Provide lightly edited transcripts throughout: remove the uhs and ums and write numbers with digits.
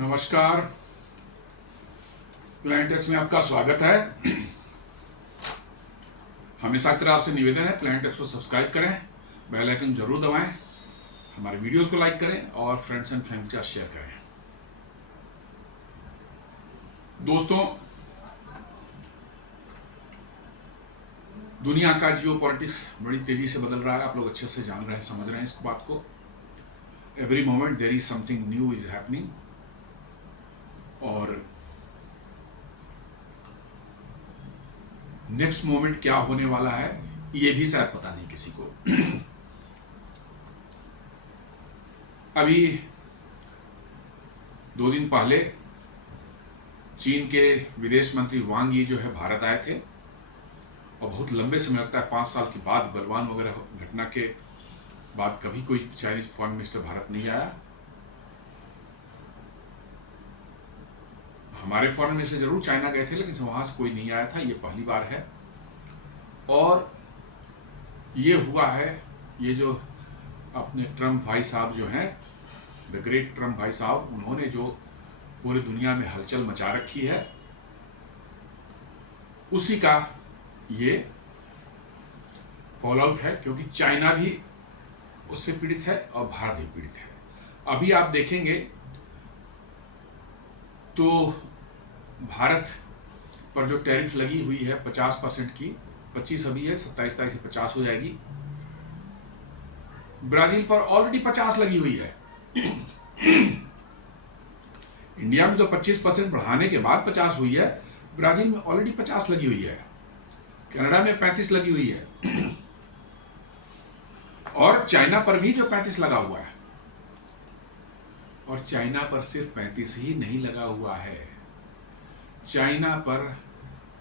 नमस्कार। प्लान में आपका स्वागत है। हमेशा की तरह आपसे निवेदन है, प्लान को सब्सक्राइब करें, बेल आइकन जरूर दबाएं, हमारे वीडियोस को लाइक करें और फ्रेंड्स एंड फैमिली के साथ शेयर करें। दोस्तों, दुनिया का जियो पॉलिटिक्स बड़ी तेजी से बदल रहा है। आप लोग अच्छे से जान रहे हैं, समझ रहे हैं इस बात को। Every moment there is something new is happening. और नेक्स्ट मोमेंट क्या होने वाला है ये भी शायद पता नहीं किसी को। अभी 2 दिन पहले चीन के विदेश मंत्री वांग यी जो है भारत आए थे और बहुत लंबे समय, लगता है 5 साल के बाद, गलवान वगैरह घटना के बाद कभी कोई चाइनीज फॉरेन मिनिस्टर भारत नहीं आया। हमारे फॉरेन मिनिस्टर जरूर चाइना गए थे, लेकिन वहां से कोई नहीं आया था। ये पहली बार है। और ये हुआ है, ये जो अपने ट्रम्प भाई साहब जो हैं, द ग्रेट ट्रम्प भाई साहब, उन्होंने जो पूरी दुनिया में हलचल मचा रखी है, उसी का ये फॉल आउट है। क्योंकि चाइना भी उससे पीड़ित है और भारत भी पीड़ित है। अभी आप देखेंगे तो भारत पर जो टैरिफ लगी हुई है 50% की, 25 अभी है, 27 तारीख से 50 हो जाएगी। ब्राजील पर ऑलरेडी 50 लगी हुई है। इंडिया में तो 25% बढ़ाने के बाद 50 हुई है, ब्राजील में ऑलरेडी 50 लगी हुई है, कनाडा में 35 लगी हुई है और चाइना पर भी जो 35 लगा हुआ है। और चाइना पर सिर्फ 35 ही नहीं लगा हुआ है, चाइना पर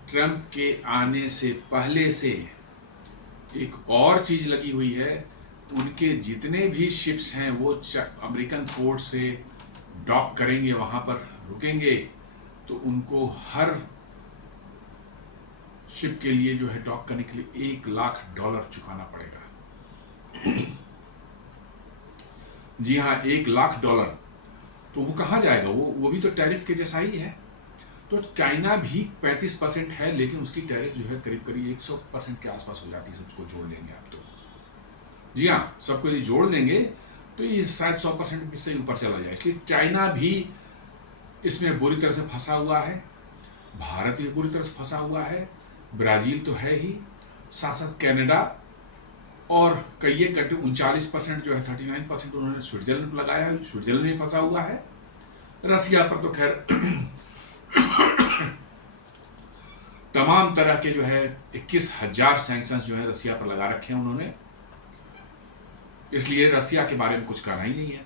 ट्रंप के आने से पहले से एक और चीज लगी हुई है। उनके जितने भी शिप्स हैं वो अमेरिकन पोर्ट से डॉक करेंगे, वहां पर रुकेंगे, तो उनको हर शिप के लिए जो है डॉक करने के लिए $1 लाख चुकाना पड़ेगा। जी हाँ, $1 लाख। तो वो कहाँ जाएगा? वो भी तो टैरिफ के जैसा ही है। तो चाइना भी 35% है, लेकिन उसकी टैरिफ जो है करीब करीब 100% के आसपास हो जाती है। सबको जोड़ लेंगे आप तो, जी हाँ, सबको यदि जोड़ लेंगे तो ये शायद 100% से ऊपर चला जाए। इसलिए चाइना भी इसमें बुरी तरह से फंसा हुआ है, भारत भी बुरी तरह से फंसा हुआ है, ब्राजील तो है ही, साथ साथ कनाडा और कई कंट्री 39% जो है, 39% उन्होंने स्विट्जरलैंड पर लगाया है, स्विट्जरलैंड में फंसा हुआ है। रसिया पर तो खैर तमाम तरह के जो है 21,000 सैंक्शंस जो है रसिया पर लगा रखे हैं उन्होंने, इसलिए रसिया के बारे में कुछ कहना ही नहीं है।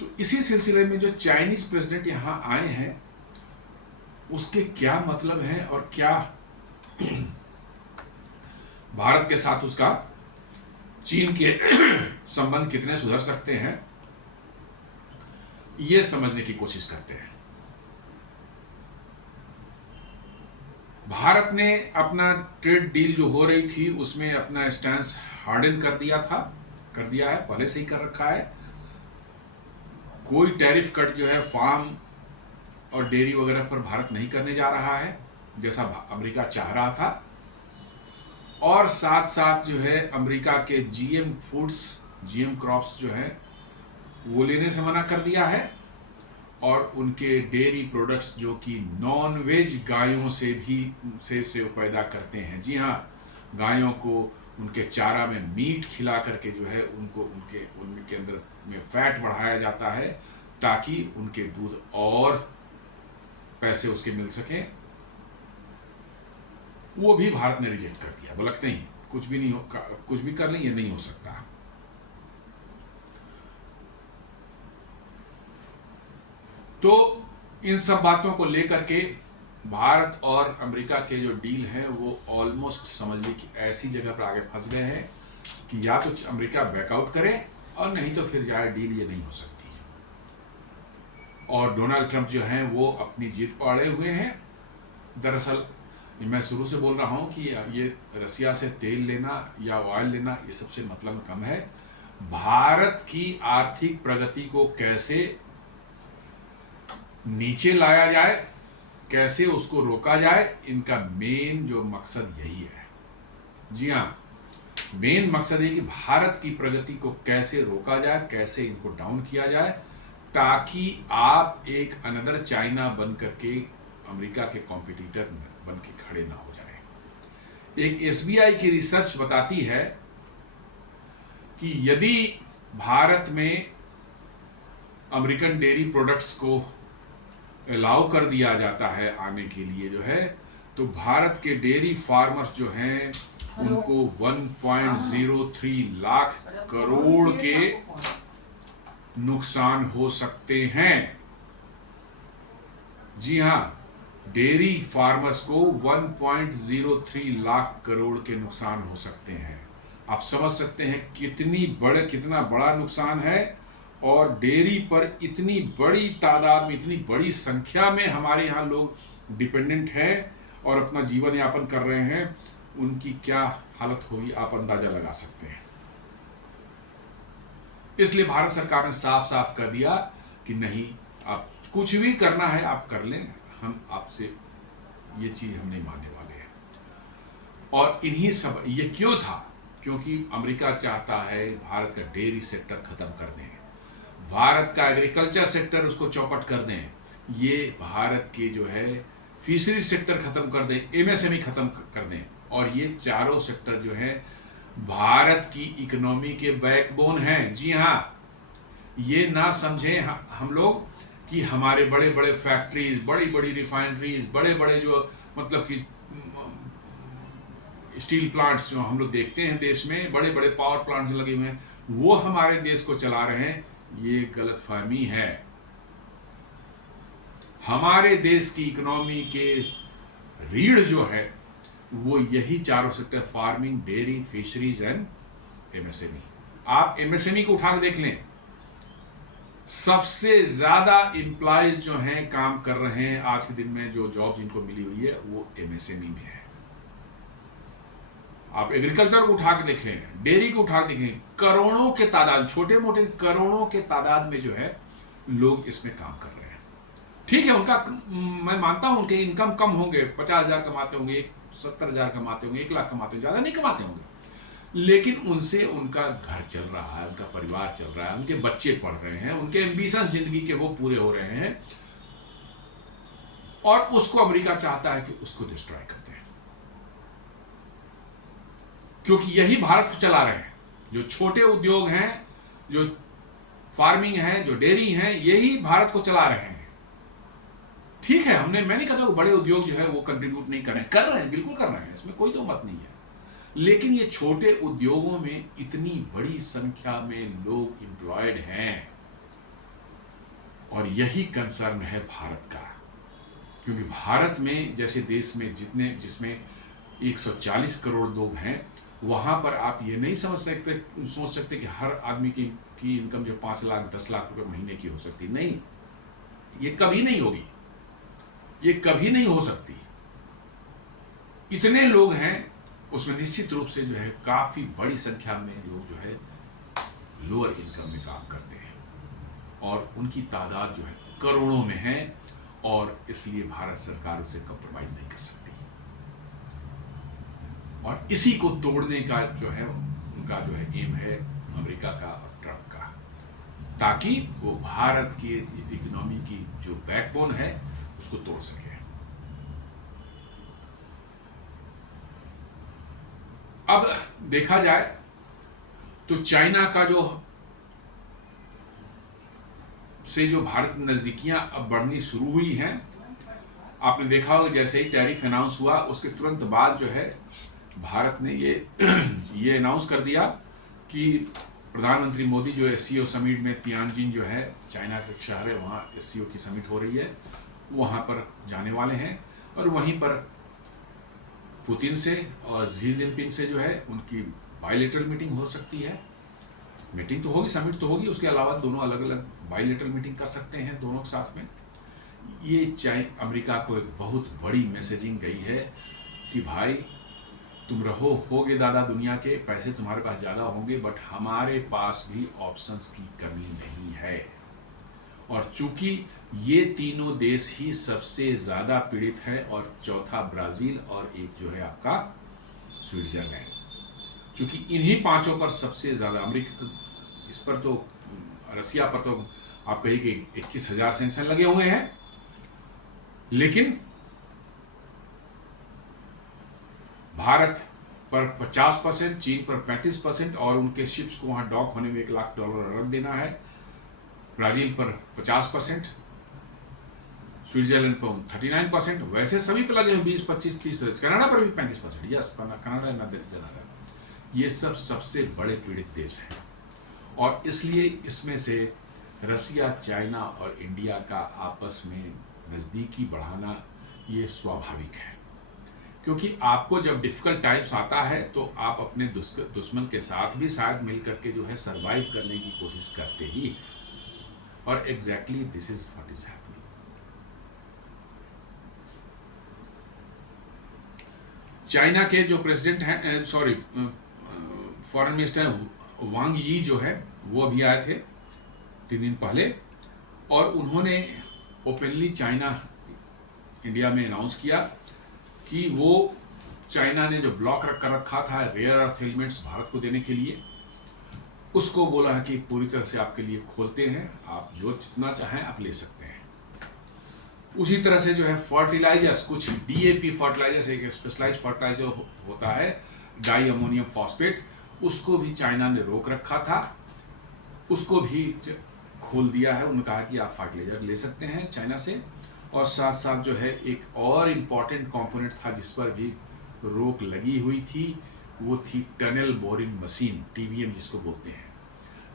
तो इसी सिलसिले में जो चाइनीज प्रेसिडेंट यहां आए हैं, उसके क्या मतलब है और क्या भारत के साथ उसका चीन के संबंध कितने सुधर सकते हैं, यह समझने की कोशिश करते हैं। भारत ने अपना ट्रेड डील जो हो रही थी उसमें अपना स्टैंस हार्डन कर दिया है, पहले से ही कर रखा है। कोई टैरिफ कट जो है फार्म और डेयरी वगैरह पर भारत नहीं करने जा रहा है, जैसा अमेरिका चाह रहा था। और साथ साथ जो है अमेरिका के जीएम फूड्स, जीएम क्रॉप्स जो है वो लेने से मना कर दिया है। और उनके डेयरी प्रोडक्ट्स जो कि नॉन वेज गायों से भी से पैदा करते हैं, जी हाँ, गायों को उनके चारा में मीट खिला करके जो है उनके अंदर में फैट बढ़ाया जाता है, ताकि उनके दूध और पैसे उसके मिल सके, वो भी भारत ने रिजेक्ट कर दिया। बोला नहीं, कुछ भी नहीं हो, कुछ भी कर लें, ये नहीं हो सकता। तो इन सब बातों को लेकर के भारत और अमेरिका के जो डील है वो ऑलमोस्ट समझ लीजिए कि ऐसी जगह पर आगे फंस गए हैं कि या तो अमेरिका बैकआउट करे और नहीं तो फिर जाए डील, ये नहीं हो सकती। और डोनाल्ड ट्रंप जो हैं वो अपनी जीत पर अड़े हुए हैं। दरअसल मैं शुरू से बोल रहा हूं कि ये रसिया से तेल लेना या ऑयल लेना ये सबसे मतलब कम है। भारत की आर्थिक प्रगति को कैसे नीचे लाया जाए, कैसे उसको रोका जाए, इनका मेन जो मकसद यही है। जी हाँ, मेन मकसद है कि भारत की प्रगति को कैसे रोका जाए, कैसे इनको डाउन किया जाए, ताकि आप एक अनदर चाइना बन करके अमेरिका के कॉम्पिटिटर बन के खड़े ना हो जाए। एक एसबीआई की रिसर्च बताती है कि यदि भारत में अमेरिकन डेयरी प्रोडक्ट्स को अलाउ कर दिया जाता है आने के लिए जो है, तो भारत के डेयरी फार्मर्स जो हैं उनको 1.03 लाख करोड़ के नुकसान हो सकते हैं। जी हाँ, डेयरी फार्मर्स को 1.03 लाख करोड़ के नुकसान हो सकते हैं। आप समझ सकते हैं कितना बड़ा नुकसान है। और डेयरी पर इतनी बड़ी तादाद में, इतनी बड़ी संख्या में हमारे यहाँ लोग डिपेंडेंट हैं और अपना जीवन यापन कर रहे हैं, उनकी क्या हालत होगी आप अंदाजा लगा सकते हैं। इसलिए भारत सरकार ने साफ साफ कर दिया कि नहीं, आप कुछ भी करना है आप कर लें, हम आपसे ये चीज हम नहीं मानने वाले हैं। और इन्हीं सब ये क्यों था? क्योंकि अमेरिका चाहता है भारत का डेयरी सेक्टर खत्म कर दें, भारत का एग्रीकल्चर सेक्टर उसको चौपट कर दें, ये भारत के जो है फिशरी सेक्टर खत्म कर दें, एमएसएमई खत्म कर दें। और ये चारों सेक्टर जो है भारत की इकोनॉमी के बैकबोन हैं। जी हाँ, ये ना समझें हम लोग कि हमारे बड़े बड़े फैक्ट्रीज, बड़ी बड़ी रिफाइनरीज, बड़े बड़े जो मतलब कि स्टील प्लांट्स जो हम लोग देखते हैं देश में, बड़े बड़े पावर प्लांट्स लगे हुए हैं, वो हमारे देश को चला रहे हैं। ये गलतफहमी है। हमारे देश की इकोनॉमी के रीढ़ जो है वो यही चारों sector, farming, dairy, fisheries and MSME. आप एमएसएमई को उठा के देख लें, सबसे ज्यादा एम्प्लॉयज जो हैं काम कर रहे हैं आज के दिन में, जो जॉब जिनको मिली हुई है वो एमएसएमई में है। आप एग्रीकल्चर को उठा के देख लें, डेयरी को उठा के देख लें, करोड़ों के तादाद, छोटे मोटे करोड़ों के तादाद में जो है लोग इसमें काम कर रहे हैं। ठीक है, उनका मैं मानता हूं उनके इनकम कम होंगे, 50,000 कमाते होंगे, 70,000 कमाते होंगे, 1 लाख कमाते होंगे, ज्यादा नहीं कमाते होंगे, लेकिन उनसे उनका घर चल रहा है, उनका परिवार चल रहा है, उनके बच्चे पढ़ रहे हैं, उनके एम्बिशंस जिंदगी के वो पूरे हो रहे हैं। और उसको अमेरिका चाहता है कि उसको डिस्ट्रॉय कर दे, क्योंकि यही भारत को चला रहे हैं। जो छोटे उद्योग हैं, जो फार्मिंग है, जो डेयरी है, यही भारत को चला रहे हैं। ठीक है, मैं नहीं कहता वो बड़े उद्योग जो है वो कंट्रीब्यूट नहीं कर रहे हैं, बिल्कुल कर रहे हैं, इसमें कोई दो मत नहीं है। लेकिन ये छोटे उद्योगों में इतनी बड़ी संख्या में लोग एम्प्लॉयड हैं, और यही कंसर्न है भारत का। क्योंकि भारत में जैसे देश में जिसमें 140 करोड़ लोग हैं, वहां पर आप ये नहीं सोच सकते कि हर आदमी की इनकम जो 5 लाख 10 लाख रुपए महीने की हो सकती। नहीं, ये कभी नहीं होगी, ये कभी नहीं हो सकती। इतने लोग हैं, उसमें निश्चित रूप से जो है काफी बड़ी संख्या में लोग जो है लोअर इनकम में काम करते हैं, और उनकी तादाद जो है करोड़ों में है, और इसलिए भारत सरकार उसे कॉम्प्रोमाइज नहीं कर सकती। और इसी को तोड़ने का जो है उनका जो है एम है अमेरिका का और ट्रंप का, ताकि वो भारत की इकोनॉमी की जो बैकबोन है उसको तोड़ सके। अब देखा जाए तो चाइना का जो भारत नजदीकियां अब बढ़नी शुरू हुई हैं। आपने देखा होगा जैसे ही टैरिफ अनाउंस हुआ उसके तुरंत बाद जो है भारत ने ये अनाउंस कर दिया कि प्रधानमंत्री मोदी जो एससीओ समिट में तियानजिन जो है चाइना का शहर है, वहाँ एससीओ की समिट हो रही है, वहाँ पर जाने वाले हैं। और वहीं पर पुतिन से और जी जिनपिंग से जो है उनकी बायलेटरल मीटिंग हो सकती है। मीटिंग तो होगी, समिट तो होगी, उसके अलावा दोनों अलग अलग बायलेटरल मीटिंग कर सकते हैं दोनों के साथ में। ये अमेरिका को एक बहुत बड़ी मैसेजिंग गई है कि भाई तुम होगे दादा दुनिया के, पैसे तुम्हारे पास ज़्यादा होंगे, बट हमारे पास भी ऑप्शंस की कमी नहीं है। और चूंकि ये तीनों देश ही सबसे ज़्यादा पीड़ित है, और चौथा ब्राज़ील, और एक जो है आपका स्विट्जरलैंड, चूंकि इन्हीं पांचों पर सबसे ज़्यादा अमेरिका, इस पर तो रसिया पर तो आप कहिए कि 21,000 सैंक्शन लगे हुए हैं, लेकिन भारत पर 50%, चीन पर 35%, और उनके शिप्स को वहां डॉक होने में $1 लाख रख देना है। ब्राजील पर 50%, स्विट्जरलैंड पर 39%, वैसे सभी पर लगे हुए 20, 25, 30, कनाडा पर भी 35%। यस, कनाडा ना देना था। ये सब सबसे बड़े पीड़ित देश हैं, और इसलिए इसमें से रसिया, चाइना और इंडिया का आपस में नज़दीकी बढ़ाना ये स्वाभाविक है, क्योंकि आपको जब डिफ़िकल्ट टाइम्स आता है तो आप अपने दुश्मन के साथ भी शायद मिल करके जो है सरवाइव करने की कोशिश करते ही, और exactly this is what is happening. China के जो प्रेसिडेंट हैं, सॉरी फॉरेन मिनिस्टर वांग यी जो है, वो अभी आए थे 3 दिन पहले, और उन्होंने ओपनली चाइना इंडिया में अनाउंस किया कि वो चाइना ने जो ब्लॉक कर रखा था रेयर अर्थ एलिमेंट्स भारत को देने के लिए, उसको बोला है कि पूरी तरह से आपके लिए खोलते हैं, आप जो जितना चाहें आप ले सकते हैं। उसी तरह से जो है फर्टिलाइजर्स, कुछ डीएपी फर्टिलाइजर्स, एक स्पेशलाइज्ड फर्टिलाइजर होता है डाई अमोनियम फॉस्फेट, उसको भी चाइना ने रोक रखा था, उसको भी खोल दिया है। उन्होंने कहा कि आप फर्टिलाइजर ले सकते हैं चाइना से, और साथ साथ जो है एक और इम्पॉर्टेंट कंपोनेंट था जिस पर भी रोक लगी हुई थी, वो थी टनल बोरिंग मशीन, टीबीएम जिसको बोलते हैं।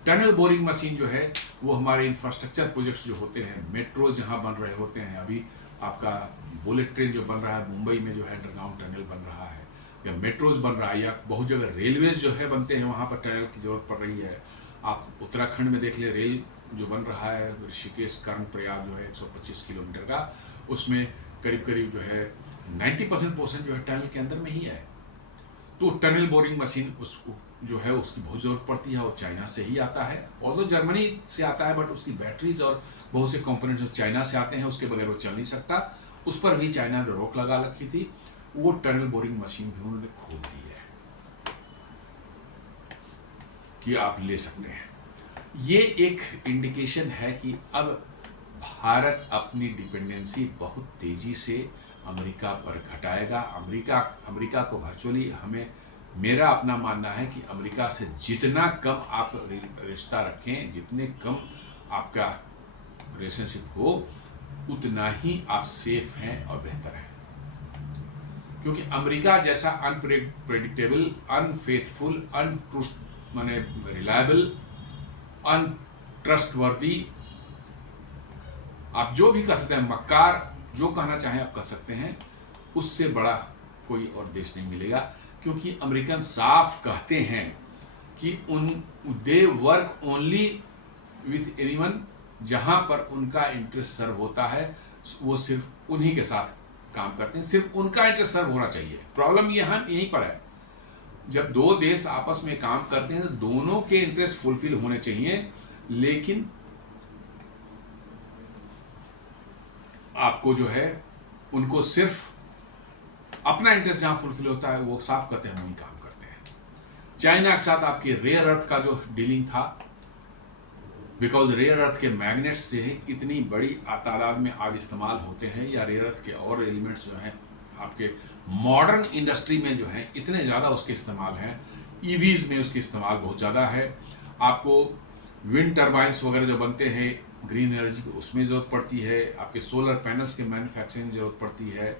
टनल बोरिंग मशीन जो है वो हमारे इंफ्रास्ट्रक्चर प्रोजेक्ट्स जो होते हैं, मेट्रो जहाँ बन रहे होते हैं, अभी आपका बुलेट ट्रेन जो बन रहा है मुंबई में, जो है अंडरग्राउंड टनल बन रहा है, या मेट्रोज बन रहा है, या बहुत जगह रेलवेज जो है बनते हैं, वहाँ पर टनल की जरूरत पड़ रही है। आप उत्तराखंड में देख ले, रेल जो बन रहा है ऋषिकेश कर्णप्रयाग जो है 125 किलोमीटर का, उसमें करीब करीब जो है 90% पोर्शन जो है टनल के अंदर में ही है। तो टनल बोरिंग मशीन उसको जो है उसकी बहुत ज़रूरत पड़ती है, और चाइना से ही आता है, और तो जर्मनी से आता है, बट उसकी बैटरीज और बहुत से कंपोनेंट्स जो चाइना से आते हैं, उसके बगैर वो चल नहीं सकता। उस पर भी चाइना ने रोक लगा रखी थी, वो टनल बोरिंग मशीन भी उन्होंने खोल दी है कि आप ले सकते हैं। ये एक इंडिकेशन है कि अब भारत अपनी डिपेंडेंसी बहुत तेजी से अमेरिका पर घटाएगा। अमेरिका को वर्चुअली हमें, मेरा अपना मानना है कि अमेरिका से जितना कम आप रिश्ता रखें, जितने कम आपका रिलेशनशिप हो, उतना ही आप सेफ हैं और बेहतर हैं। क्योंकि अमेरिका जैसा अनप्रेडिक्टेबल, अनफेथफुल, माने रिलायबल, अनट्रस्टवर्दी, आप जो भी कह सकते हैं, मक्कार, जो कहना चाहें आप कह सकते हैं, उससे बड़ा कोई और देश नहीं मिलेगा। क्योंकि अमेरिकन साफ कहते हैं कि they work only with anyone, जहां पर उनका इंटरेस्ट सर्व होता है वो सिर्फ उन्हीं के साथ काम करते हैं, सिर्फ उनका इंटरेस्ट सर्व होना चाहिए। प्रॉब्लम यहीं पर है, जब दो देश आपस में काम करते हैं तो दोनों के इंटरेस्ट फुलफिल होने चाहिए, लेकिन आपको जो है उनको सिर्फ अपना इंटरेस्ट जहां फुलफिल होता है वो साफ करते हैं, वहीं काम करते हैं। चाइना के साथ आपकी रेयर अर्थ का जो डीलिंग था, बिकॉज रेयर अर्थ के मैग्नेट्स से इतनी बड़ी तादाद में आज इस्तेमाल होते हैं, या रेयर अर्थ के और एलिमेंट्स जो हैं आपके मॉडर्न इंडस्ट्री में जो है इतने ज़्यादा उसके इस्तेमाल हैं, ईवीज़ में उसकी इस्तेमाल बहुत ज़्यादा है। आपको विंड टर्बाइंस वगैरह जो बनते हैं ग्रीन एनर्जी की, उसमें ज़रूरत पड़ती है, आपके सोलर पैनल्स के मैन्युफैक्चरिंग में ज़रूरत पड़ती है।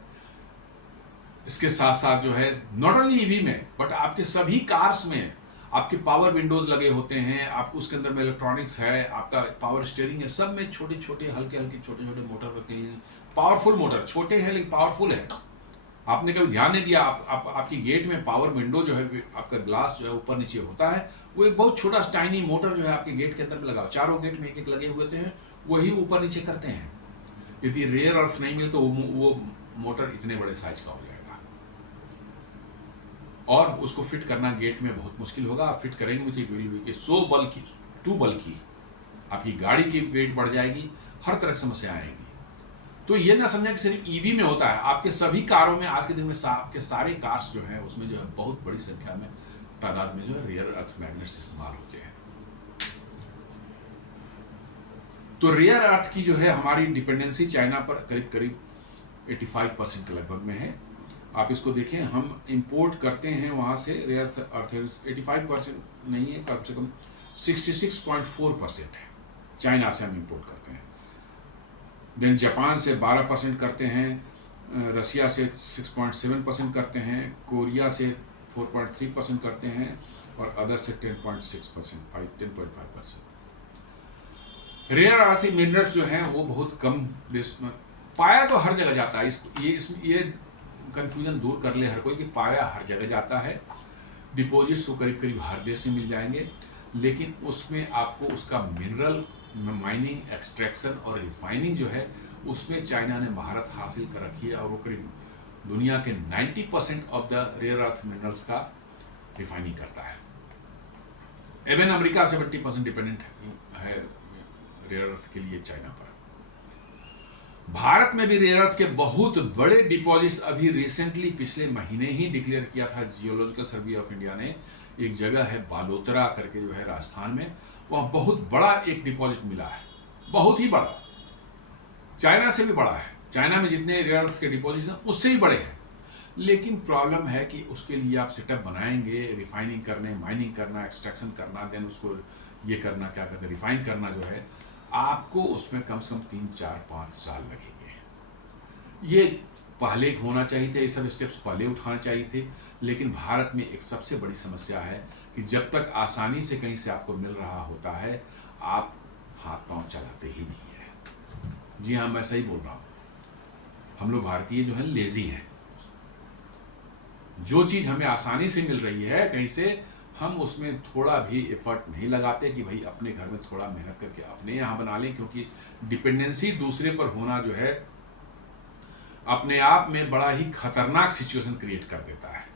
इसके साथ साथ जो है नॉट ओनली ईवी में, बट आपके सभी कार्स में आपके पावर विंडोज लगे होते हैं, आप उसके अंदर में इलेक्ट्रॉनिक्स है, आपका पावर स्टीयरिंग है, सब में छोटे छोटे हल्के छोटे छोटे मोटर रखे हैं। पावरफुल मोटर, छोटे हैं लेकिन पावरफुल है। आपने कभी ध्यान नहीं दिया, आपकी गेट में पावर विंडो जो है, आपका ग्लास जो है ऊपर नीचे होता है, वो एक बहुत छोटा टाइनी मोटर जो है आपके गेट के अंदर में लगा, चारों गेट में एक एक लगे हुए हैं, वही ऊपर नीचे करते हैं। यदि रेयर अर्थ नहीं मिले तो वो मोटर इतने बड़े साइज का हो जाएगा, और उसको फिट करना गेट में बहुत मुश्किल होगा। आप फिट करेंगे तो विल बी सो बल्कि, टू बल्कि, आपकी गाड़ी की वेट बढ़ जाएगी, हर तरह की समस्या आएगी। तो ये ना समझा कि सिर्फ ईवी में होता है, आपके सभी कारों में आज के दिन में आपके सारे कार्स जो हैं उसमें जो है बहुत बड़ी संख्या में तादाद में जो है रियर अर्थ मैग्नेट्स इस्तेमाल होते हैं। तो रियर अर्थ की जो है हमारी डिपेंडेंसी चाइना पर करीब करीब 85% के लगभग में है। आप इसको देखें, हम इंपोर्ट करते हैं वहाँ से रेयर अर्थ 85% नहीं है, कम से कम 66.4% है चाइना से हम इंपोर्ट करते हैं। देन जापान से 12% करते हैं, रसिया से 6.7% करते हैं, कोरिया से 4.3% करते हैं और अदर से 10.5%। रेयर अर्थ मिनरल्स जो हैं वो बहुत कम देश में पाया तो हर जगह जाता है। ये कन्फ्यूजन दूर कर ले हर कोई कि पाया हर जगह जाता है। डिपॉजिट्स तो करीब करीब हर देश में मिल जाएंगे, लेकिन उसमें आपको उसका मिनरल माइनिंग, एक्सट्रैक्शन और रिफाइनिंग जो है उसमें चाइना ने महारत हासिल कर रखी है और वो करीब दुनिया के 90% of the rare earth minerals का रिफाइनिंग करता है। इवन अमेरिका 70% डिपेंडेंट है रेयर अर्थ के लिए चाइना पर। भारत में भी रेयर अर्थ के बहुत बड़े डिपॉजिट्स अभी रिसेंटली पिछले महीने ही डिक्लेयर किया था जियोलॉजिकल सर्वे ऑफ इंडिया ने। एक जगह है बालोतरा करके जो है राजस्थान में, वह बहुत बड़ा एक डिपॉजिट मिला है, बहुत ही बड़ा, चाइना से भी बड़ा है। चाइना में जितने रेयर अर्थ के डिपॉजिट हैं उससे ही बड़े हैं। लेकिन प्रॉब्लम है कि उसके लिए आप सेटअप बनाएंगे, रिफाइनिंग करने, माइनिंग करना, एक्सट्रैक्शन करना, देन उसको ये करना, क्या कहते हैं, रिफाइन करना जो है, आपको उसमें कम से कम 3, 4, 5 साल लगेंगे। ये पहले होना चाहिए था, ये सब स्टेप्स पहले उठाने चाहिए थे। लेकिन भारत में एक सबसे बड़ी समस्या है कि जब तक आसानी से कहीं से आपको मिल रहा होता है, आप हाथ पांव चलाते ही नहीं है। जी हाँ, मैं सही बोल रहा हूँ। हम लोग भारतीय जो है लेजी हैं। जो चीज़ हमें आसानी से मिल रही है कहीं से, हम उसमें थोड़ा भी एफर्ट नहीं लगाते कि भाई अपने घर में थोड़ा मेहनत करके अपने यहाँ बना लें, क्योंकि डिपेंडेंसी दूसरे पर होना जो है अपने आप में बड़ा ही खतरनाक सिचुएशन क्रिएट कर देता है।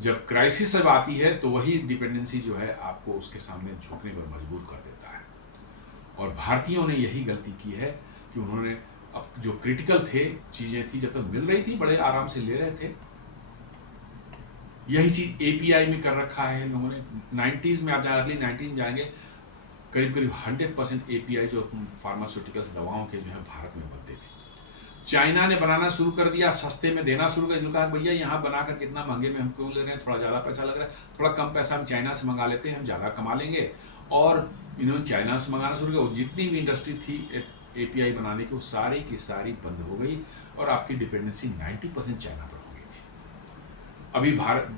जब क्राइसिस सब आती है तो वही डिपेंडेंसी जो है आपको उसके सामने झुकने पर मजबूर कर देता है। और भारतीयों ने यही गलती की है कि उन्होंने अब जो क्रिटिकल थे चीज़ें थी, जब तक मिल रही थी बड़े आराम से ले रहे थे। यही चीज़ एपीआई में कर रखा है इन लोगों ने। 90s में आप अर्ली 90s में जाएंगे, करीब करीब 100% एपीआई जो फार्मास्यूटिकल्स दवाओं के जो है भारत में बनते थे। चाइना ने बनाना शुरू कर दिया, सस्ते में देना शुरू कर। इन्होंने कहा भैया यहाँ बनाकर कितना महंगे में हम क्यों ले रहे हैं, थोड़ा ज़्यादा पैसा लग रहा है, थोड़ा कम पैसा हम चाइना से मंगा लेते हैं, हम ज़्यादा कमा लेंगे। और इन्होंने चाइना से मंगाना शुरू किया। जितनी भी इंडस्ट्री थी एपीआई बनाने की, वो सारी की सारी बंद हो गई और आपकी डिपेंडेंसी 90% चाइना पर हो गई थी। अभी भारत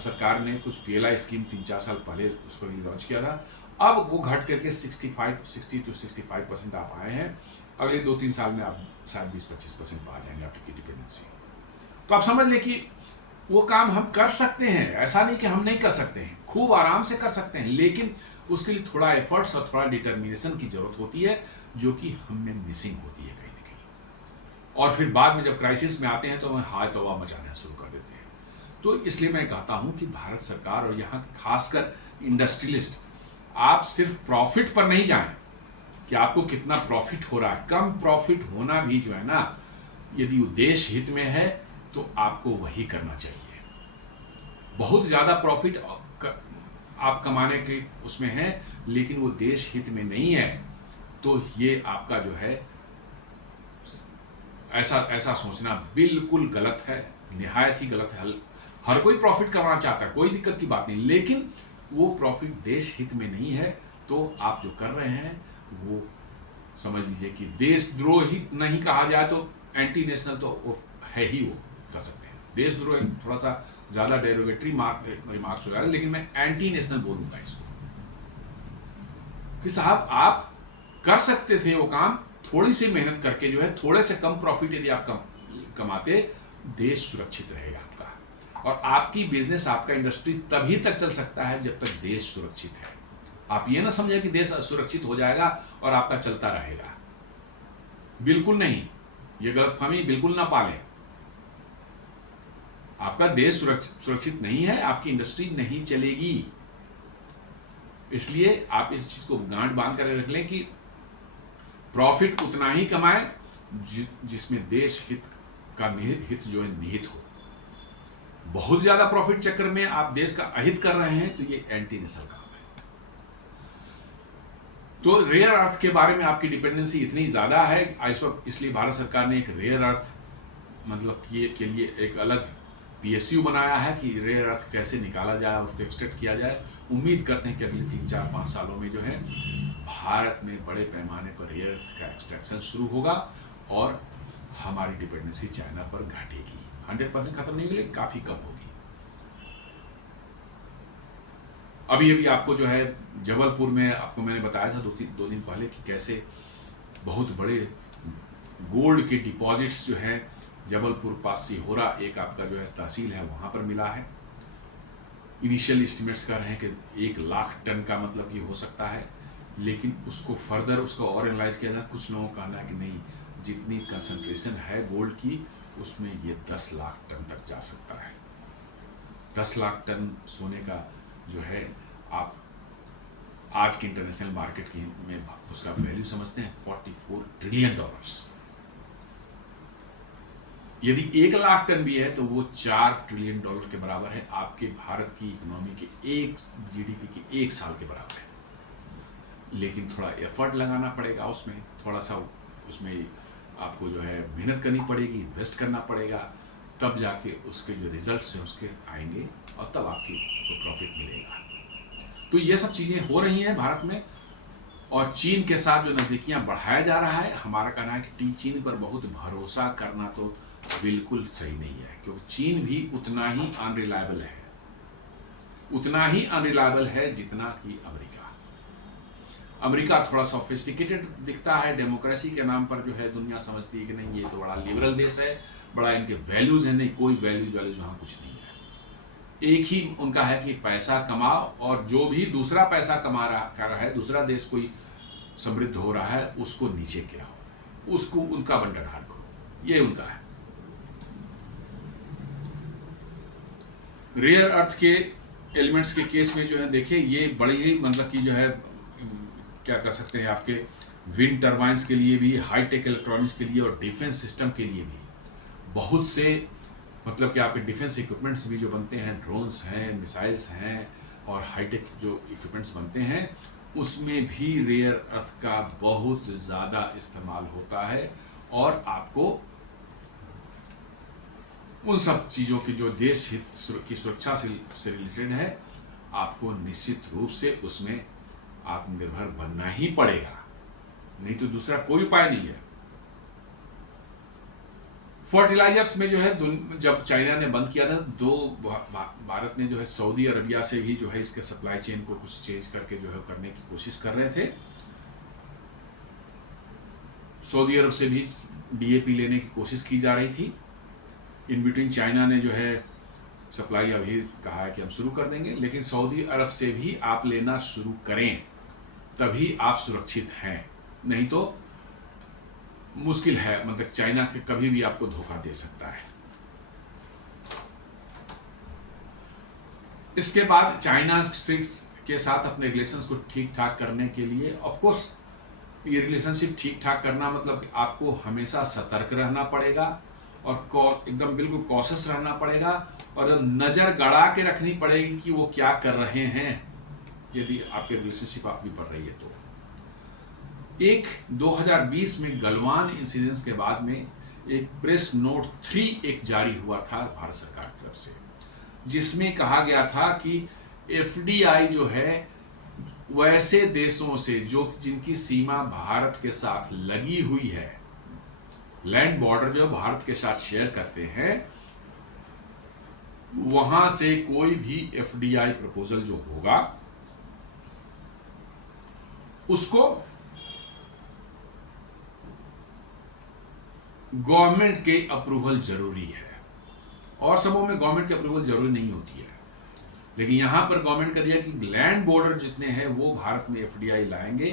सरकार ने कुछ पीएलआई स्कीम 3-4 साल पहले उसको लॉन्च किया था। अब वो घट करके 60 to 65% आप आए हैं। अगले 2-3 साल में आप शायद 20-25% पर आ जाएंगे आपकी डिपेंडेंसी। तो आप समझ लें कि वो काम हम कर सकते हैं, ऐसा नहीं कि हम नहीं कर सकते हैं, खूब आराम से कर सकते हैं। लेकिन उसके लिए थोड़ा एफर्ट्स और थोड़ा डिटर्मिनेशन की जरूरत होती है, जो कि हमें मिसिंग होती है कहीं ना कहीं। और फिर बाद में जब क्राइसिस में आते हैं तो हमें हाय तौबा मचाना शुरू कर देते हैं। तो इसलिए मैं कहता हूं कि भारत सरकार और यहाँ खासकर इंडस्ट्रियलिस्ट, आप सिर्फ प्रॉफिट पर नहीं जाएं कि आपको कितना प्रॉफिट हो रहा है। कम प्रॉफिट होना भी जो है ना, यदि वो देश हित में है तो आपको वही करना चाहिए। बहुत ज़्यादा प्रॉफिट आप कमाने के उसमें है, लेकिन वो देश हित में नहीं है, तो ये आपका जो है ऐसा सोचना बिल्कुल गलत है, निहायत ही गलत है। हर कोई प्रॉफिट कमाना चाहता है, कोई दिक्कत की बात नहीं, लेकिन वो प्रॉफिट देश हित में नहीं है। तो आप जो कर रहे हैं वो समझ लीजिए कि देशद्रोही नहीं कहा जाए तो एंटी नेशनल तो वो है ही, वो कर सकते हैं। देशद्रोह थोड़ा सा ज़्यादा डेरोगेटरी रिमार्क्स हो जाएगा, लेकिन मैं एंटी नेशनल बोलूँगा इसको कि साहब आप कर सकते थे वो काम, थोड़ी सी मेहनत करके जो है, थोड़े से कम प्रॉफिट यदि आप कमाते, देश सुरक्षित रहेगा आपका। और आपकी बिजनेस, आपका इंडस्ट्री तभी तक चल सकता है जब तक देश सुरक्षित है। आप ये ना समझें कि देश असुरक्षित हो जाएगा और आपका चलता रहेगा, बिल्कुल नहीं। ये गलतफहमी बिल्कुल ना पालें। आपका देश सुरक्षित नहीं है, आपकी इंडस्ट्री नहीं चलेगी। इसलिए आप इस चीज़ को गांठ बांध कर रख लें कि प्रॉफिट उतना ही कमाएं जिसमें देश हित का हित जो है निहित हो। बहुत ज़्यादा प्रॉफिट चक्कर में आप देश का अहित कर रहे हैं तो ये एंटी नेशनल काम है। तो रेयर अर्थ के बारे में आपकी डिपेंडेंसी इतनी ज़्यादा है इस वक्त, इसलिए भारत सरकार ने एक रेयर अर्थ मतलब के लिए एक अलग PSU बनाया है कि रेयर अर्थ कैसे निकाला जाए और उसको एक्सट्रैक्ट किया जाए। उम्मीद करते हैं कि अगले 3-4-5 सालों में जो है भारत में बड़े पैमाने पर रेयर अर्थ का एक्सट्रैक्शन शुरू होगा और हमारी डिपेंडेंसी चाइना पर घटेगी। 100% खत्म नहीं होगी लेकिन काफ़ी कम होगी। अभी आपको जो है जबलपुर में आपको मैंने बताया था दो दिन पहले कि कैसे बहुत बड़े गोल्ड के डिपॉजिट्स जो हैं जबलपुर पास सिहोरा एक आपका जो है तहसील है वहाँ पर मिला है। इनिशियल एस्टिमेट्स कर रहे हैं कि 1 लाख टन का मतलब ये हो सकता है, लेकिन उसको फर्दर उसको और एनालाइज किया जाए। कुछ लोगों का कहना है कि नहीं, जितनी कंसंट्रेशन है गोल्ड की उसमें ये 10 लाख टन तक जा सकता है। 10 लाख टन सोने का जो है आप आज के इंटरनेशनल मार्केट की में उसका वैल्यू समझते हैं $44 ट्रिलियन। यदि 1 लाख टन भी है तो वो $4 ट्रिलियन के बराबर है, आपके भारत की इकोनॉमी के एक GDP के 1 साल के बराबर है। लेकिन थोड़ा एफर्ट लगाना पड़ेगा, उसमें थोड़ा सा उसमें आपको जो है मेहनत करनी पड़ेगी, इन्वेस्ट करना पड़ेगा, तब जाके उसके जो रिजल्ट्स हैं उसके आएंगे और तब आपको प्रॉफिट मिलेगा। तो ये सब चीज़ें हो रही हैं भारत में और चीन के साथ जो नज़दीकियाँ बढ़ाया जा रहा है। हमारा कहना है कि चीन पर बहुत भरोसा करना तो बिल्कुल सही नहीं है, क्योंकि चीन भी उतना ही अनरिलायबल है जितना कि अमेरिका थोड़ा सोफिस्टिकेटेड दिखता है। डेमोक्रेसी के नाम पर जो है दुनिया समझती है कि नहीं ये तो बड़ा लिबरल देश है, बड़ा इनके वैल्यूज़ हैं। नहीं, कोई वैल्यूज़ वहाँ कुछ नहीं है। एक ही उनका है कि पैसा कमाओ और जो भी दूसरा पैसा कर रहा है, दूसरा देश कोई समृद्ध हो रहा है उसको नीचे गिराओ, उसको उनका बंटवारा करो, ये उनका है। रेयर अर्थ के एलिमेंट्स के केस में जो है देखिए ये बड़ी ही मतलब कि जो है क्या कर सकते हैं, आपके विंड टर्बाइंस के लिए भी, हाईटेक इलेक्ट्रॉनिक्स के लिए और डिफेंस सिस्टम के लिए भी बहुत से मतलब कि आपके डिफेंस इक्विपमेंट्स भी जो बनते हैं, ड्रोन्स हैं, मिसाइल्स हैं और हाईटेक जो इक्विपमेंट्स बनते हैं उसमें भी रेयर अर्थ का बहुत ज़्यादा इस्तेमाल होता है। और आपको उन सब चीज़ों की जो देश हित की सुरक्षा से रिलेटेड है, आपको निश्चित रूप से उसमें आत्मनिर्भर बनना ही पड़ेगा, नहीं तो दूसरा कोई उपाय नहीं है। फर्टिलाइजर्स में जो है जब चाइना ने बंद किया था तो भारत ने जो है सऊदी अरबिया से भी जो है इसके सप्लाई चेन को कुछ चेंज करके जो है करने की कोशिश कर रहे थे। सऊदी अरब से भी DAP लेने की कोशिश की जा रही थी। इन बिटवीन चाइना ने जो है सप्लाई अभी कहा है कि हम शुरू कर देंगे, लेकिन सऊदी अरब से भी आप लेना शुरू करें तभी आप सुरक्षित हैं, नहीं तो मुश्किल है। मतलब चाइना के कभी भी आपको धोखा दे सकता है। इसके बाद चाइना के साथ अपने रिलेशंस को ठीक ठाक करने के लिए ऑफ कोर्स ये रिलेशनशिप ठीक ठाक करना मतलब आपको हमेशा सतर्क रहना पड़ेगा और एकदम बिल्कुल कॉशियस रहना पड़ेगा और नज़र गड़ा के रखनी पड़ेगी कि वो क्या कर रहे हैं। यदि आपके रिलेशनशिप आपकी बढ़ रही है तो 2020 में गलवान इंसिडेंस के बाद में एक प्रेस नोट 3 एक जारी हुआ था भारत सरकार की तरफ से, जिसमें कहा गया था कि FDI जो है वैसे देशों से जिनकी सीमा भारत के साथ लगी हुई है, लैंड बॉर्डर जो भारत के साथ शेयर करते हैं, वहां से कोई भी FDI प्रपोजल जो होगा उसको गवर्नमेंट के अप्रूवल जरूरी है। और समूह में गवर्नमेंट की अप्रूवल जरूरी नहीं होती है, लेकिन यहां पर गवर्नमेंट का दिया कि लैंड बॉर्डर जितने हैं वो भारत में FDI लाएंगे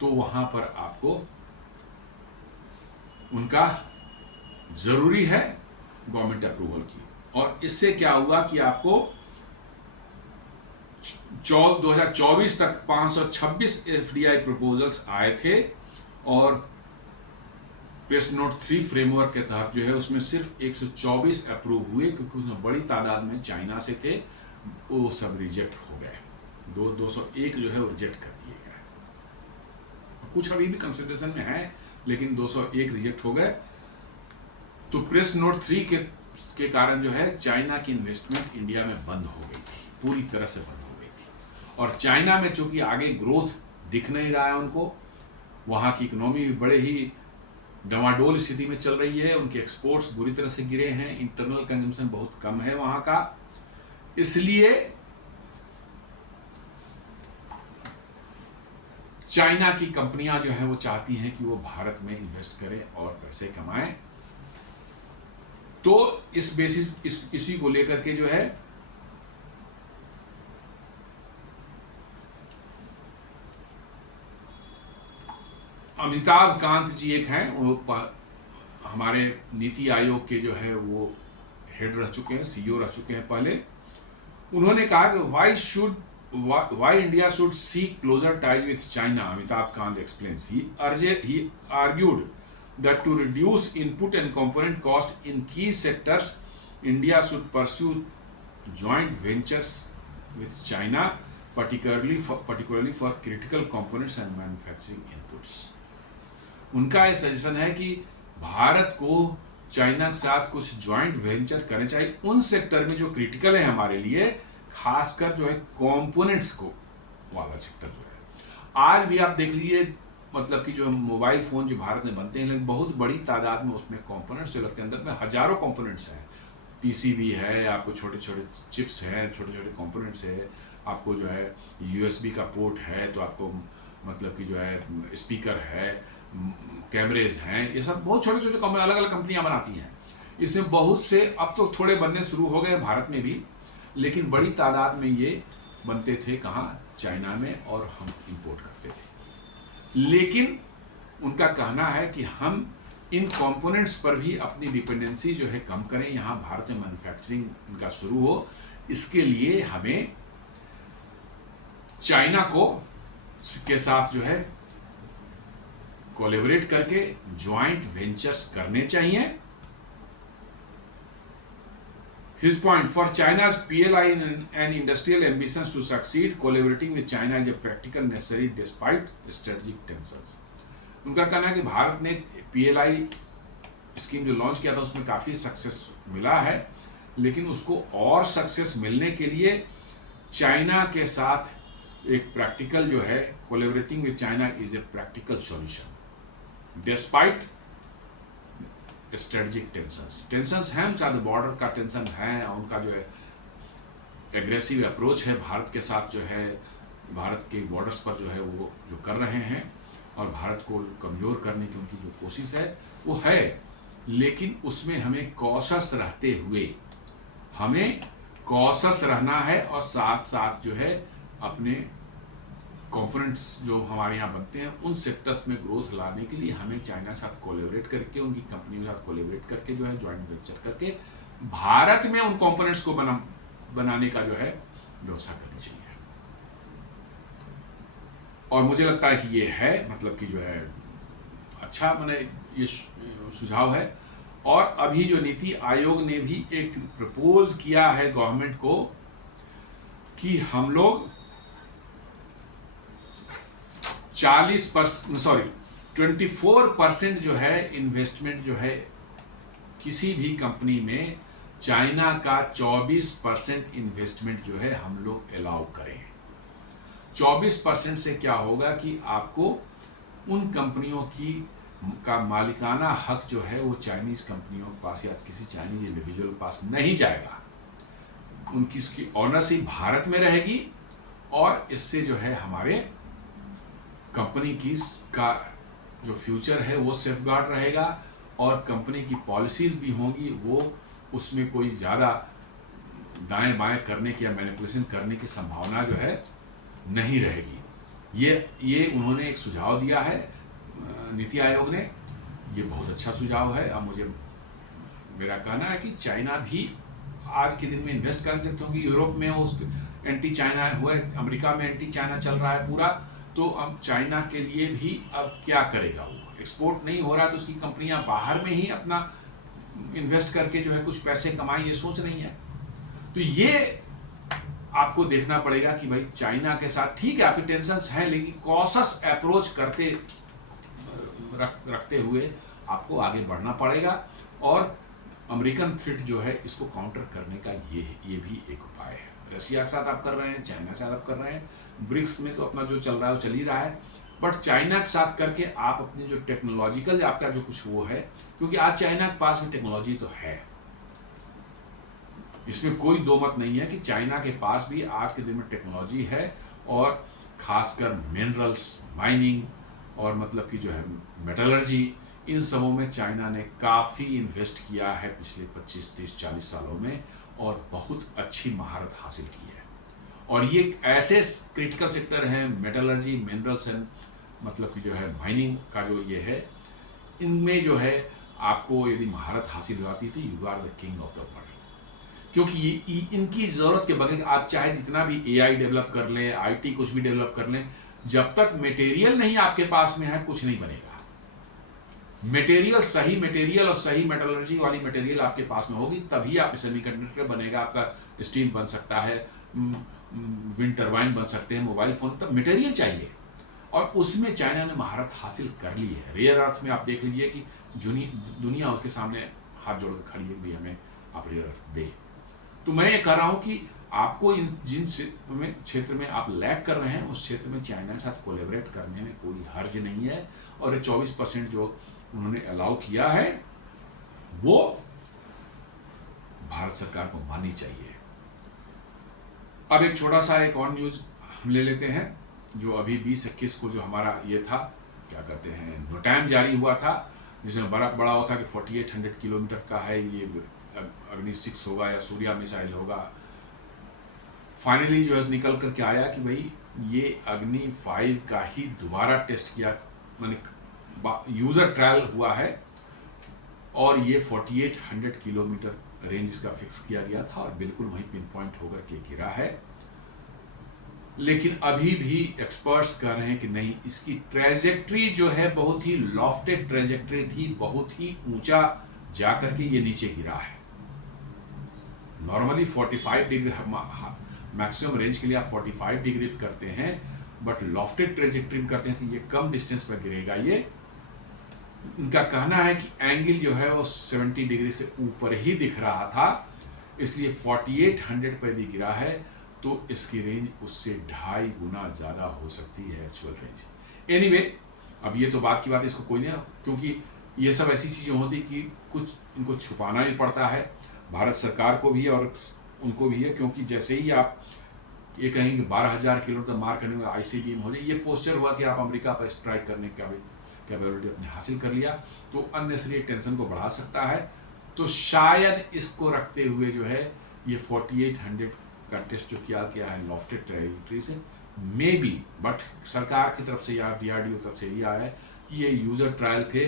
तो वहां पर आपको उनका जरूरी है गवर्नमेंट अप्रूवल की। और इससे क्या हुआ कि आपको 2024 तक 526 एफडीआई प्रपोजल्स आए थे, और प्रेस नोट 3 फ्रेमवर्क के तहत जो है उसमें सिर्फ 124 अप्रूव हुए, क्योंकि उसमें बड़ी तादाद में चाइना से थे, वो सब रिजेक्ट हो गए। 201 जो है वो रिजेक्ट कर दिए गए। कुछ अभी भी कंसिडरेशन में है, लेकिन 201 रिजेक्ट हो गए। तो प्रेस नोट 3 के कारण जो है चाइना की इन्वेस्टमेंट इंडिया में बंद हो गई थी, पूरी तरह से बंद हो गई थी। और चाइना में चूंकि आगे ग्रोथ दिख नहीं रहा है उनको, वहाँ की इकोनॉमी भी बड़े ही डमाडोल स्थिति में चल रही है, उनके एक्सपोर्ट्स बुरी तरह से गिरे हैं, इंटरनल कंजम्पशन बहुत कम है वहाँ का, इसलिए चाइना की कंपनियां जो है वो चाहती हैं कि वो भारत में इन्वेस्ट करें और पैसे कमाएं। तो इस बेसिस इसी को लेकर के जो है अमिताभ कांत जी एक हैं, वो हमारे नीति आयोग के जो है वो हेड रह चुके हैं, सीईओ रह चुके हैं पहले। उन्होंने कहा कि why India should seek closer ties with China, Amitabh Kant explains. He argued that to reduce input and component cost in key sectors, India should pursue joint ventures with China, particularly for critical components and manufacturing inputs. उनका ये suggestion है कि भारत को China के साथ कुछ joint venture करने चाहिए उन सेक्टर में जो क्रिटिकल है हमारे लिए, खासकर जो है कंपोनेंट्स को वाला सेक्टर जो है। आज भी आप देख लीजिए, मतलब कि जो मोबाइल फ़ोन जो भारत में बनते हैं, लेकिन बहुत बड़ी तादाद में उसमें कंपोनेंट्स जो लगते हैं, अंदर में हज़ारों कंपोनेंट्स हैं। पीसीबी है, आपको छोटे छोटे चिप्स हैं, छोटे छोटे कंपोनेंट्स है, आपको जो है यूएसबी का पोर्ट है, तो आपको मतलब कि जो है स्पीकर है, कैमरेज हैं, ये सब बहुत छोटे छोटे अलग अलग कंपनियां बनाती हैं। इसमें बहुत से अब तो थोड़े बनने शुरू हो गए भारत में भी, लेकिन बड़ी तादाद में ये बनते थे कहाँ, चाइना में, और हम इंपोर्ट करते थे। लेकिन उनका कहना है कि हम इन कंपोनेंट्स पर भी अपनी डिपेंडेंसी जो है कम करें, यहाँ भारत में मैन्युफैक्चरिंग इनका शुरू हो। इसके लिए हमें चाइना के साथ जो है कोलैबोरेट करके ज्वाइंट वेंचर्स करने चाहिए। His point, for China's PLI and industrial ambitions to succeed, collaborating with China is a practical necessary despite strategic tensions. उनका कहना है कि भारत ने PLI स्कीम जो लॉन्च किया था उसमें काफ़ी सक्सेस मिला है, लेकिन उसको और सक्सेस मिलने के लिए चाइना के साथ एक प्रैक्टिकल जो है, collaborating with China is a practical solution despite strategic tensions हैं, चाहे बॉर्डर का टेंशन है, उनका जो है एग्रेसिव अप्रोच है भारत के साथ, जो है भारत के बॉर्डर्स पर जो है वो जो कर रहे हैं, और भारत को कमज़ोर करने की उनकी जो कोशिश है वो है, लेकिन उसमें हमें कॉशस रहते हुए हमें कॉशस रहना है, और साथ साथ जो है अपने कंपोनेंट्स जो हमारे यहाँ बनते हैं उन सेक्टर्स में ग्रोथ लाने के लिए हमें चाइना के साथ कोलैबोरेट करके, उनकी कंपनियों के साथ कोलैबोरेट करके जो है ज्वाइंट वेंचर करके भारत में उन कंपोनेंट्स को बनाने का जो है व्यवस्था करनी चाहिए। और मुझे लगता है कि ये है, मतलब कि जो है अच्छा मैंने ये सुझाव है। और अभी जो नीति आयोग ने भी एक प्रपोज किया है गवर्नमेंट को कि हम लोग 24% जो है इन्वेस्टमेंट जो है किसी भी कंपनी में, चाइना का 24% इन्वेस्टमेंट जो है हम लोग अलाउ करें। 24% से क्या होगा कि आपको उन कंपनियों का मालिकाना हक जो है वो चाइनीज कंपनियों के पास या किसी चाइनीज इंडिविजुअल के पास नहीं जाएगा, उनकी इसकी ऑनरशिप भारत में रहेगी, और इससे जो है हमारे कंपनी का जो फ्यूचर है वो सेफगार्ड रहेगा, और कंपनी की पॉलिसीज भी होंगी, वो उसमें कोई ज़्यादा दाएं बाएं करने की या मैनिपुलेशन करने की संभावना जो है नहीं रहेगी। ये उन्होंने एक सुझाव दिया है नीति आयोग ने, ये बहुत अच्छा सुझाव है। अब मेरा कहना है कि चाइना भी आज के दिन में इन्वेस्ट कर सकते, क्योंकि यूरोप में एंटी चाइना हुआ, अमेरिका में एंटी चाइना चल रहा है पूरा, तो अब चाइना के लिए भी अब क्या करेगा, वो एक्सपोर्ट नहीं हो रहा तो उसकी कंपनियां बाहर में ही अपना इन्वेस्ट करके जो है कुछ पैसे कमाएं, ये सोच रही हैं। तो ये आपको देखना पड़ेगा कि भाई चाइना के साथ ठीक है आपकी टेंशंस है, लेकिन कॉशस अप्रोच करते रखते हुए आपको आगे बढ़ना पड़ेगा, और अमेरिकन थ्रेट जो है इसको काउंटर करने का ये भी एक उपाय है। रशिया के साथ आप कर रहे हैं, चाइना के साथ आप कर रहे हैं, ब्रिक्स में तो अपना जो चल रहा है वो चल ही रहा है, बट चाइना के साथ करके आप अपनी जो टेक्नोलॉजिकल आपका जो कुछ वो है, क्योंकि आज चाइना के पास भी टेक्नोलॉजी तो है, इसमें कोई दो मत नहीं है कि चाइना के पास भी आज के दिन में टेक्नोलॉजी है, और खासकर मिनरल्स माइनिंग और मतलब कि जो है मेटलर्जी, इन सबों में चाइना ने काफ़ी इन्वेस्ट किया है पिछले 25, 30, 40 सालों में, और बहुत अच्छी महारत हासिल की है। और ये ऐसे क्रिटिकल सेक्टर हैं, मेटलर्जी, मिनरल्स एंड मतलब कि जो है माइनिंग का जो ये है, इनमें जो है आपको यदि महारत हासिल हो जाती थी, you are the king of the world. क्योंकि इनकी ज़रूरत के बगैर आप चाहे जितना भी एआई डेवलप कर लें, आईटी कुछ भी डेवलप कर लें, जब तक मटेरियल नहीं आपके पास में है कुछ नहीं बनेगा। मटेरियल, सही मटेरियल और सही मेटलर्जी वाली मटेरियल आपके पास में होगी, तभी आप सेमीकंडक्टर बनेगा, आपका स्टील बन सकता है, विंड टरबाइन बन सकते हैं, मोबाइल फ़ोन, तब मटेरियल चाहिए, और उसमें चाइना ने महारत हासिल कर ली है। रेयर अर्थ में आप देख लीजिए कि दुनिया उसके सामने हाथ जोड़ कर खड़ी है भी हमें आप रेयर अर्थ दे। तो मैं ये कह रहा हूँ कि आपको जिन क्षेत्र में आप लैग कर रहे हैं, उस क्षेत्र में चाइना के साथ कोलैबोरेट करने में कोई हर्ज नहीं है, और ये 24% जो उन्होंने अलाउ किया है वो भारत सरकार को माननी चाहिए। अब एक छोटा सा एक और न्यूज़ हम ले लेते हैं, जो अभी 20-21 को जो हमारा ये था, क्या कहते हैं, नोटैम जारी हुआ था, जिसमें बड़ा हुआ था कि 4800 किलोमीटर का है ये अग्नि 6 होगा या सूर्या मिसाइल होगा। फाइनली जो है निकल कर के आया कि भाई ये अग्नि 5 का ही दोबारा टेस्ट किया, मैंने यूज़र ट्रायल हुआ है, और ये 4800 किलोमीटर रेंज इसका फिक्स किया गया था, और बिल्कुल वहीं पिन पॉइंट होकर के गिरा है। लेकिन अभी भी एक्सपर्ट्स कह रहे हैं कि नहीं, इसकी ट्रेजेक्ट्री जो है बहुत ही लॉफ्टेड ट्रेजेक्ट्री थी, बहुत ही ऊंचा जाकर के ये नीचे गिरा है। नॉर्मली 45 डिग्री मैक्सिमम रेंज के लिए आप 45 डिग्री करते हैं, बट लॉफ्टेड ट्रेजेक्ट्री में करते हैं तो ये कम डिस्टेंस पर गिरेगा। ये उनका कहना है कि एंगल जो है वो 70 डिग्री से ऊपर ही दिख रहा था, इसलिए 4800 पर भी गिरा है, तो इसकी रेंज उससे 2.5 गुना ज़्यादा हो सकती है एक्चुअल रेंज। एनीवे, अब ये तो बात की बात है, इसको कोई नहीं, क्योंकि ये सब ऐसी चीज़ें होती कि कुछ इनको छुपाना ही पड़ता है, भारत सरकार को भी और उनको भी है, क्योंकि जैसे ही आप ये कहेंगे कि 12,000 किलोमीटर मार करने में ICBM हो जाए, ये पोस्चर हुआ कि आप अमेरिका पर स्ट्राइक करने का कैपेबिलिटी अपने हासिल कर लिया, तो अननेसेसरी टेंशन को बढ़ा सकता है। तो शायद इसको रखते हुए जो है ये 4800 का टेस्ट जो किया गया है लॉफ्टेड ट्रेजेक्टरी से, मे बी, बट सरकार की तरफ से या DRDO की तरफ से ये आया है कि ये यूज़र ट्रायल थे,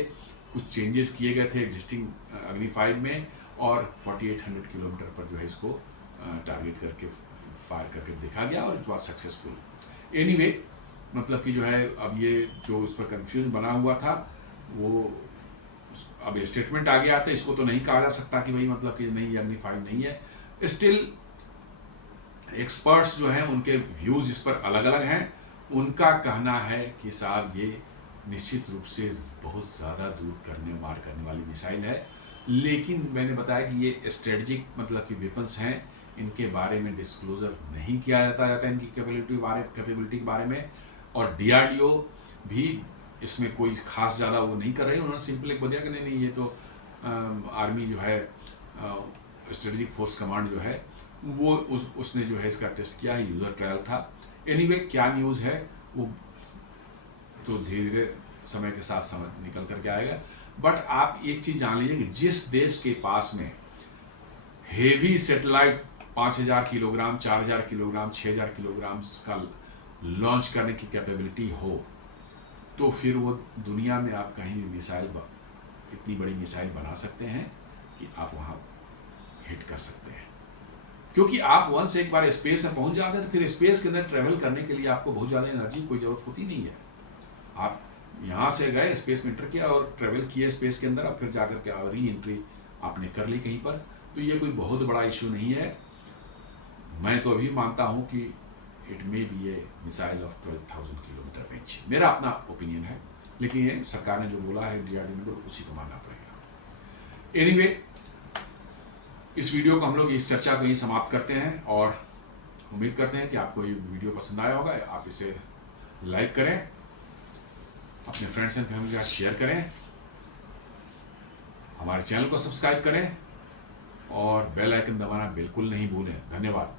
कुछ चेंजेस किए गए थे एग्जिस्टिंग अग्नि 5 में, और 4800 किलोमीटर पर जो है इसको टारगेट करके फायर करके देखा गया, और इट वॉज सक्सेसफुल। एनीवे, मतलब कि जो है अब ये जो उस पर कन्फ्यूजन बना हुआ था, वो अब स्टेटमेंट आ गया था, इसको तो नहीं कहा जा सकता कि भाई मतलब कि नहीं, अग्नि 5 नहीं है। स्टिल एक्सपर्ट्स जो हैं उनके व्यूज़ इस पर अलग अलग हैं। उनका कहना है कि साहब ये निश्चित रूप से बहुत ज़्यादा दूर मार करने वाली मिसाइल है, लेकिन मैंने बताया कि ये स्ट्रेटजिक मतलब कि वेपन्स हैं, इनके बारे में डिस्क्लोजर नहीं किया जाता है इनकी कैपेबिलिटी के बारे में, और DRDO भी इसमें कोई खास ज़्यादा वो नहीं कर रही। उन्होंने सिंपल एक बताया कि नहीं ये तो आर्मी जो है स्ट्रेटजिक फोर्स कमांड जो है वो उसने जो है इसका टेस्ट किया है, यूज़र ट्रायल था। एनीवे, क्या न्यूज़ है वो तो धीरे धीरे समय के साथ समझ निकल करके आएगा, बट आप एक चीज़ जान लीजिए कि जिस देश के पास में heavy satellite 5000 kilogram, 4000 kilogram, 6000 kilogram का लॉन्च करने की कैपेबिलिटी हो, तो फिर वो दुनिया में आप कहीं भी मिसाइल, इतनी बड़ी मिसाइल बना सकते हैं कि आप वहाँ हिट कर सकते हैं। क्योंकि आप वंस एक बार स्पेस में पहुंच जाते हैं तो फिर स्पेस के अंदर ट्रेवल करने के लिए आपको बहुत ज़्यादा एनर्जी की कोई ज़रूरत होती नहीं है। आप यहाँ से गए, स्पेस में एंटर किया और ट्रेवल किए स्पेस के अंदर, और फिर जाकर के री एंट्री आपने कर ली कहीं पर, तो ये कोई बहुत बड़ा इशू नहीं है। मैं तो अभी मानता हूँ कि it may be A missile of 12,000 kilometre range, मेरा अपना ओपिनियन है, लेकिन ये सरकार ने जो बोला है DRDO ने, उसी को मानना पड़ेगा। एनीवे, इस वीडियो को हम लोग इस चर्चा को यहीं समाप्त करते हैं और उम्मीद करते हैं कि आपको ये वीडियो पसंद आया होगा। आप इसे लाइक करें, अपने फ्रेंड्स एंड फैमिली के साथ शेयर करें, हमारे चैनल को सब्सक्राइब करें और बेल आइकन दबाना बिल्कुल नहीं भूलें। धन्यवाद।